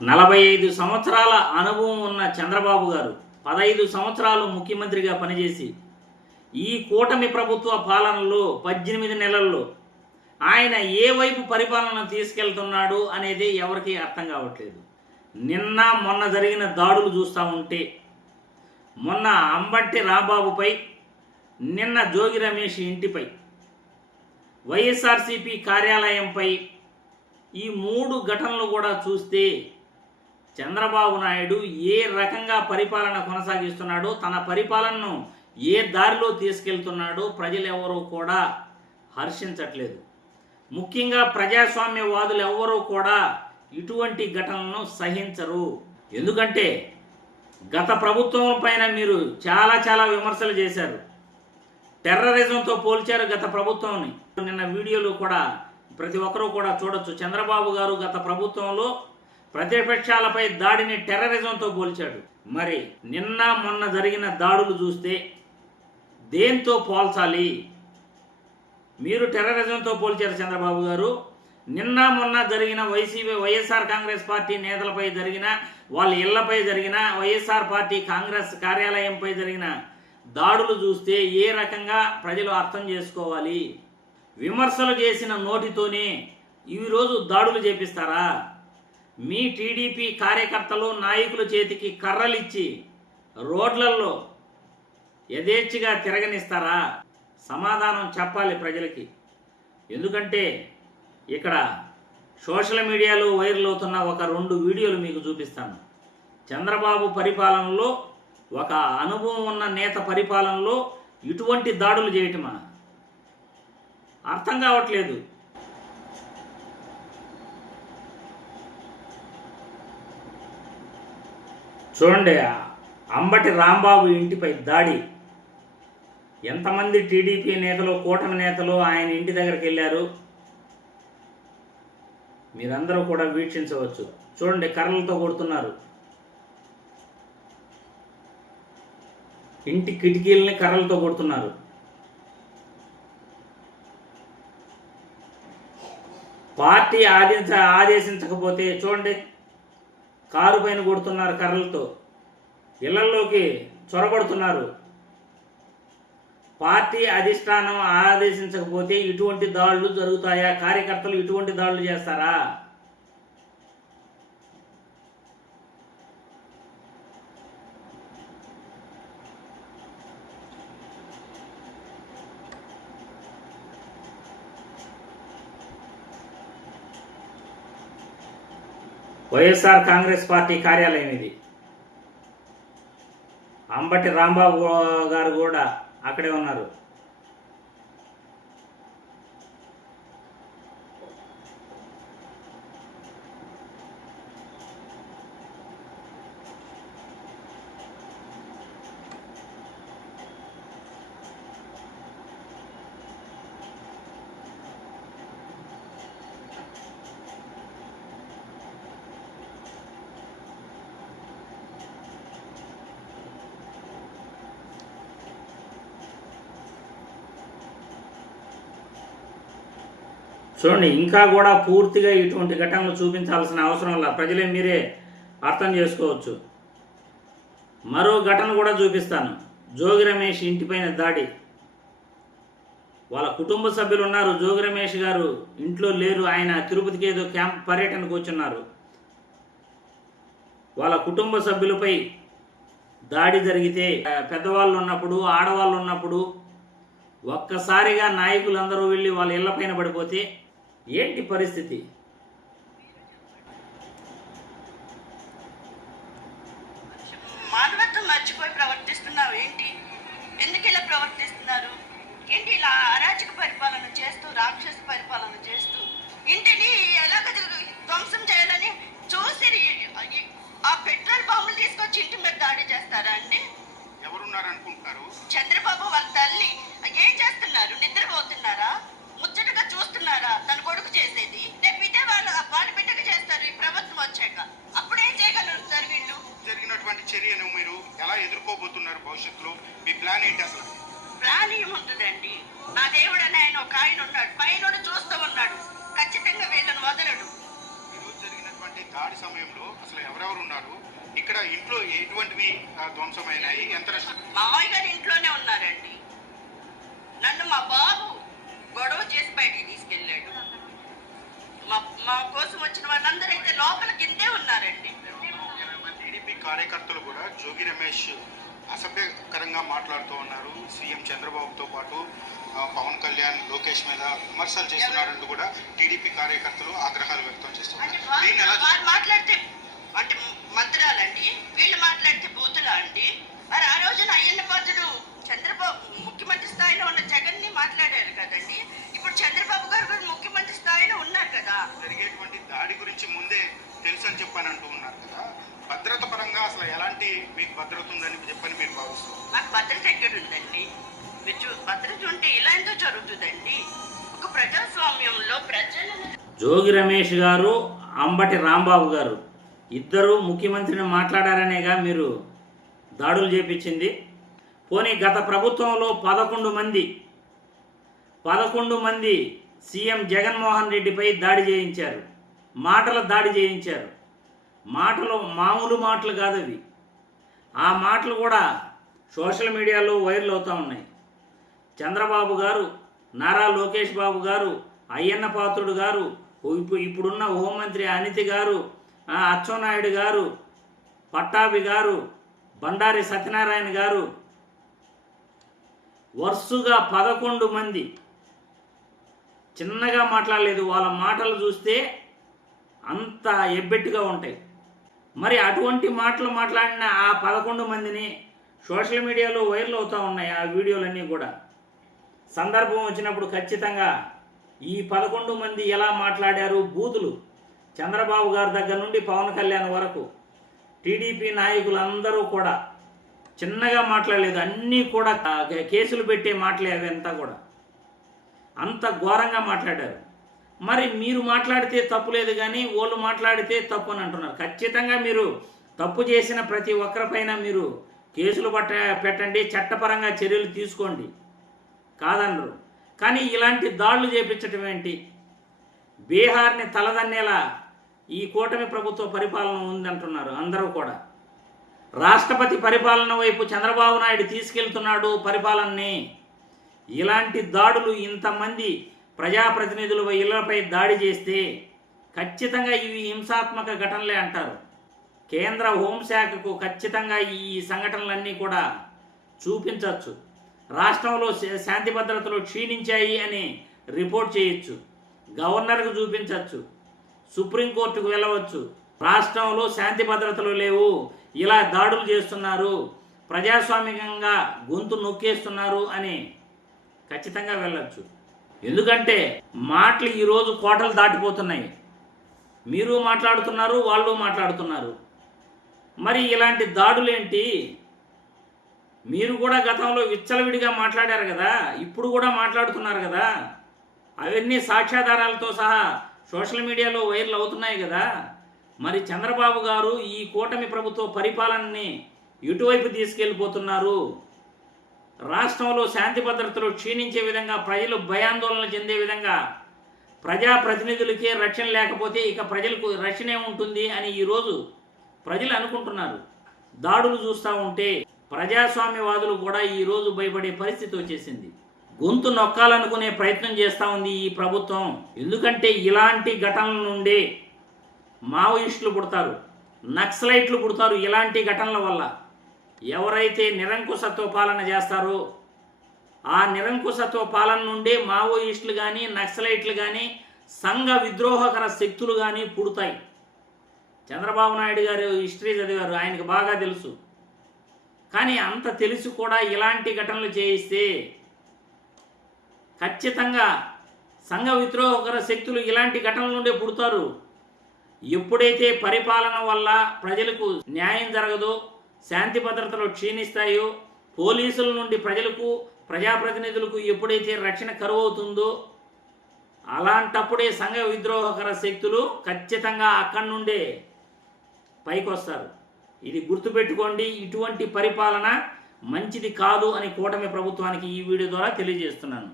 నలభై ఐదు సంవత్సరాల అనుభవం ఉన్న చంద్రబాబు గారు పదహైదు సంవత్సరాలు ముఖ్యమంత్రిగా పనిచేసి ఈ కూటమి ప్రభుత్వ పాలనలో పద్దెనిమిది నెలల్లో ఆయన ఏ వైపు పరిపాలన తీసుకెళ్తున్నాడు అనేది ఎవరికీ అర్థం కావట్లేదు. నిన్న మొన్న జరిగిన దాడులు చూస్తూ ఉంటే మొన్న అంబట్టి రాంబాబుపై నిన్న జోగి రమేష్ ఇంటిపై వైఎస్ఆర్సీపీ కార్యాలయంపై ఈ మూడు ఘటనలు కూడా చూస్తే చంద్రబాబు నాయుడు ఏ రకంగా పరిపాలన కొనసాగిస్తున్నాడో తన పరిపాలనను ఏ దారిలో తీసుకెళ్తున్నాడో ప్రజలెవరూ కూడా హర్షించట్లేదు. ముఖ్యంగా ప్రజాస్వామ్యవాదులు ఎవ్వరూ కూడా ఇటువంటి ఘటనలను సహించరు. ఎందుకంటే గత ప్రభుత్వం పైన మీరు చాలా చాలా విమర్శలు చేశారు. టెర్రరిజంతో పోల్చారు గత ప్రభుత్వంని నిన్న వీడియోలో కూడా ప్రతి ఒక్కరూ కూడా చూడొచ్చు. చంద్రబాబు గారు గత ప్రభుత్వంలో ప్రతిపక్షాలపై దాడిని టెర్రరిజంతో పోల్చాడు. మరి నిన్న మొన్న జరిగిన దాడులు చూస్తే దేంతో పోల్చాలి? మీరు టెర్రరిజంతో పోల్చారు చంద్రబాబు గారు. నిన్న మొన్న జరిగిన వైసీపీ వైఎస్ఆర్ కాంగ్రెస్ పార్టీ నేతలపై జరిగిన వాళ్ళ ఇళ్ళపై జరిగిన వైఎస్ఆర్ పార్టీ కాంగ్రెస్ కార్యాలయంపై జరిగిన దాడులు చూస్తే ఏ రకంగా ప్రజలు అర్థం చేసుకోవాలి? విమర్శలు చేసిన నోటితోనే ఈరోజు దాడులు చేపిస్తారా? మీ టీడీపీ కార్యకర్తలు నాయకుల చేతికి కర్రలిచ్చి రోడ్లలో యథేచ్ఛగా తిరగనిస్తారా? సమాధానం చెప్పాలి ప్రజలకి. ఎందుకంటే ఇక్కడ సోషల్ మీడియాలో వైరల్ అవుతున్న ఒక రెండు వీడియోలు మీకు చూపిస్తాను. చంద్రబాబు పరిపాలనలో ఒక అనుభవం ఉన్న నేత పరిపాలనలో ఇటువంటి దాడులు చేయటమా? అర్థం కావట్లేదు. చూడండి అంబటి రాంబాబు ఇంటిపై దాడి. ఎంతమంది టీడీపీ నేతలు కూటమి నేతలు ఆయన ఇంటి దగ్గరికి వెళ్ళారు? మీరందరూ కూడా వీక్షించవచ్చు. చూడండి కర్రలతో కొడుతున్నారు. ఇంటి కిటికీలని కర్రలతో కొడుతున్నారు. పార్టీ ఆదేశ ఆదేశించకపోతే చూడండి కారు పైన కొడుతున్నారు కర్రలతో. ఇళ్ళలోకి చొరబడుతున్నారు. పార్టీ అధిష్టానం ఆదేశించకపోతే ఇటువంటి దాడులు జరుగుతాయా? కార్యకర్తలు ఇటువంటి దాడులు చేస్తారా? వైఎస్ఆర్ కాంగ్రెస్ పార్టీ కార్యాలయం ఇది. అంబటి రాంబాబు గారు కూడా అక్కడే ఉన్నారు. చూడండి ఇంకా కూడా పూర్తిగా ఇటువంటి ఘటనలు చూపించాల్సిన అవసరం లేదు. ప్రజలే మీరే అర్థం చేసుకోవచ్చు. మరో ఘటన కూడా చూపిస్తాను. జోగి రమేష్ ఇంటిపైన దాడి. వాళ్ళ కుటుంబ సభ్యులు ఉన్నారు. జోగి రమేష్ గారు ఇంట్లో లేరు. ఆయన తిరుపతికి ఏదో క్యాంప్ పర్యటనకు వచ్చున్నారు వాళ్ళ కుటుంబ సభ్యులపై దాడి జరిగితే పెద్దవాళ్ళు ఉన్నప్పుడు ఆడవాళ్ళు ఉన్నప్పుడు ఒక్కసారిగా నాయకులందరూ వెళ్ళి వాళ్ళ ఇళ్ళపైన పడిపోతే ఏంటి పరిస్థితి? సమయంలో అసలు ఎవరెవరు ఉన్నారు ఇక్కడ ఇంట్లో ఎటువంటివి ధ్వంసమైనాయి ఎంత నష్టం మామయ్య గారు ఇంట్లోనే ఉన్నారండి నన్ను మా బాబు గొడవ చేసి బయటికి తీసుకెళ్ళాడు మా మా కోసం వచ్చిన వాళ్ళందరూ అయితే లోపల కిందే ఉన్నారండి టీడీపీ కార్యకర్తలు కూడా జోగి రమేష్ అసభ్యకరంగా మాట్లాడుతూ ఉన్నారు. సీఎం చంద్రబాబుతో పాటు పవన్ కళ్యాణ్ లోకేష్ మీద విమర్శలు చేస్తున్నారంటూ కూడా టీడీపీ కార్యకర్తలు ఆగ్రహాలు వ్యక్తం చేస్తున్నారు మాట్లాడితే అంటే మంత్రాలండి వీళ్ళు మాట్లాడితే బూతులా అండి? జరుగుతుంటే ఇలా ఎందుకు జరుగుతుందండి? ఒక ప్రజాస్వామ్యంలో ప్రజలను జోగి రమేష్ గారు అంబటి రాంబాబు గారు ఇద్దరు ముఖ్యమంత్రిని మాట్లాడారనేగా మీరు దాడులు చేపించింది. పోనీ గత ప్రభుత్వంలో పదకొండు మంది పదకొండు మంది సీఎం జగన్మోహన్ రెడ్డిపై దాడి చేయించారు మాటల దాడి చేయించారు. మాటలు మామూలు మాటలు కాదు అవి ఆ మాటలు కూడా సోషల్ మీడియాలో వైరల్ అవుతూ ఉన్నాయి. చంద్రబాబు గారు నారా లోకేష్ బాబు గారు అయ్యన్న పాత్రుడు గారు ఇప్పుడున్న హోంమంత్రి అనితి గారు అచ్చెన్నాయుడు గారు పట్టాభి గారు బండారి సత్యనారాయణ గారు వరుసగా పదకొండు మంది. చిన్నగా మాట్లాడలేదు వాళ్ళ మాటలు చూస్తే అంత ఎబ్బెట్టుగా ఉంటాయి. మరి అటువంటి మాటలు మాట్లాడిన ఆ పదకొండు మందిని సోషల్ మీడియాలో వైరల్ అవుతూ ఉన్నాయి ఆ వీడియోలన్నీ కూడా. సందర్భం వచ్చినప్పుడు ఖచ్చితంగా ఈ పదకొండు మంది ఎలా మాట్లాడారు బూతులు? చంద్రబాబు గారి దగ్గర నుండి పవన్ కళ్యాణ్ వరకు టీడీపీ నాయకులందరూ కూడా చిన్నగా మాట్లాడలేదు. అన్నీ కూడా కేసులు పెట్టే మాటలే అవి అంతా కూడా. అంత ఘోరంగా మాట్లాడారు. మరి మీరు మాట్లాడితే తప్పు లేదు కానీ వాళ్ళు మాట్లాడితే తప్పు అని అంటున్నారు. ఖచ్చితంగా మీరు తప్పు చేసిన ప్రతి ఒక్కరిపైన మీరు కేసులు పట్ట పెట్టండి చట్టపరంగా చర్యలు తీసుకోండి. కాదనరు కానీ ఇలాంటి దాడులు చేపించటం ఏంటి? బీహార్ని తలదన్నేలా ఈ కూటమి ప్రభుత్వ పరిపాలన ఉందంటున్నారు అందరూ కూడా. రాష్ట్రపతి పరిపాలన వైపు చంద్రబాబు నాయుడు తీసుకెళ్తున్నాడు పరిపాలనని. ఇలాంటి దాడులు ఇంతమంది ప్రజాప్రతినిధుల ఇళ్ళపై దాడి చేస్తే ఖచ్చితంగా ఇవి హింసాత్మక ఘటనలే అంటారు. కేంద్ర హోంశాఖకు ఖచ్చితంగా ఈ సంఘటనలన్నీ కూడా చూపించవచ్చు. రాష్ట్రంలో శా- శాంతి భద్రతలు క్షీణించాయి అని రిపోర్ట్ చేయొచ్చు. గవర్నర్కు చూపించవచ్చు సుప్రీంకోర్టుకు వెళ్ళవచ్చు. రాష్ట్రంలో శాంతి భద్రతలు లేవు. ఇలా దాడులు చేస్తున్నారు. ప్రజాస్వామికంగా గొంతు నొక్కేస్తున్నారు అని ఖచ్చితంగా వెళ్ళచ్చు. ఎందుకంటే మాటలు ఈరోజు కోటలు దాటిపోతున్నాయి. మీరు మాట్లాడుతున్నారు వాళ్ళు మాట్లాడుతున్నారు. మరి ఇలాంటి దాడులేంటి? మీరు కూడా గతంలో విచ్చలవిడిగా మాట్లాడారు కదా ఇప్పుడు కూడా మాట్లాడుతున్నారు కదా. అవన్నీ సాక్ష్యాధారాలతో సహా సోషల్ మీడియాలో వైరల్ అవుతున్నాయి కదా. మరి చంద్రబాబు గారు ఈ కూటమి ప్రభుత్వ పరిపాలనని ఎటువైపు తీసుకెళ్ళిపోతున్నారు. రాష్ట్రంలో శాంతి భద్రతలు క్షీణించే విధంగా ప్రజలు భయాందోళన చెందే విధంగా ప్రజాప్రతినిధులకే రక్షణ లేకపోతే ఇక ప్రజలకు రక్షణ ఉంటుంది అని ఈరోజు ప్రజలు అనుకుంటున్నారు. దాడులు చూస్తూ ఉంటే ప్రజాస్వామ్యవాదులు కూడా ఈరోజు భయపడే పరిస్థితి వచ్చేసింది. గొంతు నొక్కాలనుకునే ప్రయత్నం చేస్తూ ఉంది ఈ ప్రభుత్వం. ఎందుకంటే ఇలాంటి ఘటనల నుండే మావోయిస్టులు పుడతారు నక్సలైట్లు పుడతారు ఇలాంటి ఘటనల వల్ల. ఎవరైతే నిరంకుశత్వ పాలన చేస్తారో ఆ నిరంకుశత్వ పాలన నుండే మావోయిస్టులు కానీ నక్సలైట్లు కానీ సంఘ విద్రోహకర శక్తులు కానీ పుడతాయి. చంద్రబాబు నాయుడు గారు హిస్టరీ చదివారు ఆయనకు బాగా తెలుసు. కానీ అంత తెలుసు కూడా ఇలాంటి ఘటనలు చేయిస్తే ఖచ్చితంగా సంఘ విద్రోహకర శక్తులు ఇలాంటి ఘటనల నుండే పుడతారు. ఎప్పుడైతే పరిపాలన వల్ల ప్రజలకు న్యాయం జరగదో శాంతి భద్రతలు క్షీణిస్తాయో పోలీసుల నుండి ప్రజలకు ప్రజాప్రతినిధులకు ఎప్పుడైతే రక్షణ కరువు అవుతుందో అలాంటప్పుడే సంఘ విద్రోహకర శక్తులు ఖచ్చితంగా అక్కడి నుండే పైకి వస్తారు ఇది గుర్తుపెట్టుకోండి ఇటువంటి పరిపాలన మంచిది కాదు అని కూటమి ప్రభుత్వానికి ఈ వీడియో ద్వారా తెలియజేస్తున్నాను.